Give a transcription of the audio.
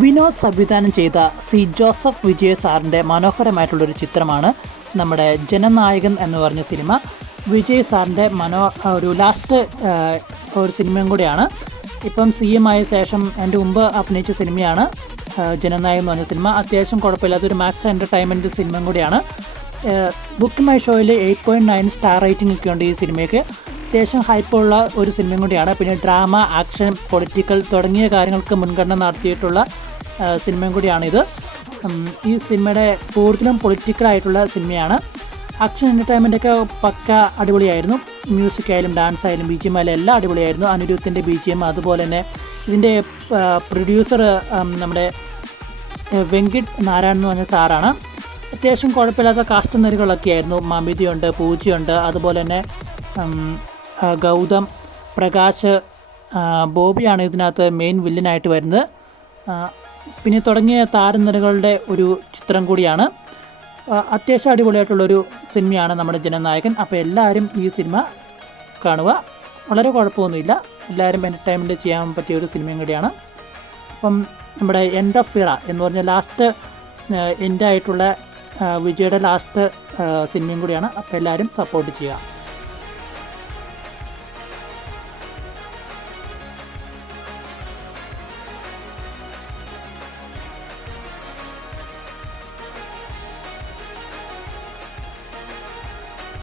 വിനോദ് സംവിധാനം ചെയ്ത C Joseph Vijay സാറിൻ്റെ മനോഹരമായിട്ടുള്ളൊരു ചിത്രമാണ് നമ്മുടെ ജനനായകൻ എന്ന് പറഞ്ഞ സിനിമ. വിജയ് സാറിൻ്റെ ഒരു ലാസ്റ്റ് ഒരു സിനിമയും കൂടിയാണ്. ഇപ്പം CM ആയ ശേഷം എൻ്റെ മുമ്പ് അഭിനയിച്ച സിനിമയാണ് ജനനായകൻ എന്ന് പറഞ്ഞ സിനിമ. അത്യാവശ്യം കുഴപ്പമില്ലാത്തൊരു മാക്സ് എൻ്റർടൈൻമെൻറ്റ് സിനിമയും കൂടിയാണ്. ബുക്ക് മൈ ഷോയിൽ 8.9 സ്റ്റാർ റേറ്റിംഗ് ഒക്കെ ഉണ്ട് ഈ സിനിമയ്ക്ക്. അത്യാവശ്യം ഹൈപ്പുള്ള ഒരു സിനിമയും കൂടിയാണ്. പിന്നെ ഡ്രാമ, ആക്ഷൻ, പൊളിറ്റിക്കൽ തുടങ്ങിയ കാര്യങ്ങൾക്ക് മുൻഗണന നടത്തിയിട്ടുള്ള സിനിമയും കൂടിയാണിത്. ഈ സിനിമയുടെ കൂടുതലും പൊളിറ്റിക്കലായിട്ടുള്ള സിനിമയാണ്. ആക്ഷൻ എൻ്റർടൈൻമെൻറ്റൊക്കെ പക്ക അടിപൊളിയായിരുന്നു. മ്യൂസിക്കായാലും ഡാൻസ് ആയാലും BGM ആയാലും എല്ലാം അടിപൊളിയായിരുന്നു. അനിരുദ്ധിൻ്റെ BGM, അതുപോലെ തന്നെ ഇതിൻ്റെ പ്രൊഡ്യൂസർ നമ്മുടെ വെങ്കിട്ട് നാരായൺ എന്ന് പറഞ്ഞ സാറാണ്. അത്യാവശ്യം കുഴപ്പമില്ലാത്ത കാസ്റ്റ് നിരകളൊക്കെ ആയിരുന്നു. മമിതയുണ്ട്, പൂജയുണ്ട്, അതുപോലെ തന്നെ ഗൗതം, പ്രകാശ്, ബോബിയാണ് ഇതിനകത്ത് മെയിൻ വില്ലനായിട്ട് വരുന്നത്. പിന്നെ തുടങ്ങിയ താരനിരകളുടെ ഒരു ചിത്രം കൂടിയാണ്. അത്യാവശ്യം അടിപൊളിയായിട്ടുള്ളൊരു സിനിമയാണ് നമ്മുടെ ജനനായകൻ. അപ്പോൾ എല്ലാവരും ഈ സിനിമ കാണുക. വളരെ കുഴപ്പമൊന്നുമില്ല, എല്ലാവരും എൻ്റർടൈൻമെൻറ്റ് ചെയ്യാൻ പറ്റിയ ഒരു സിനിമയും കൂടിയാണ്. അപ്പം നമ്മുടെ എൻഡ് ഓഫ് ഇറ എന്ന് പറഞ്ഞ ലാസ്റ്റ് എൻഡായിട്ടുള്ള വിജയുടെ ലാസ്റ്റ് സിനിമയും കൂടിയാണ്. അപ്പോൾ എല്ലാവരും സപ്പോർട്ട് ചെയ്യുക.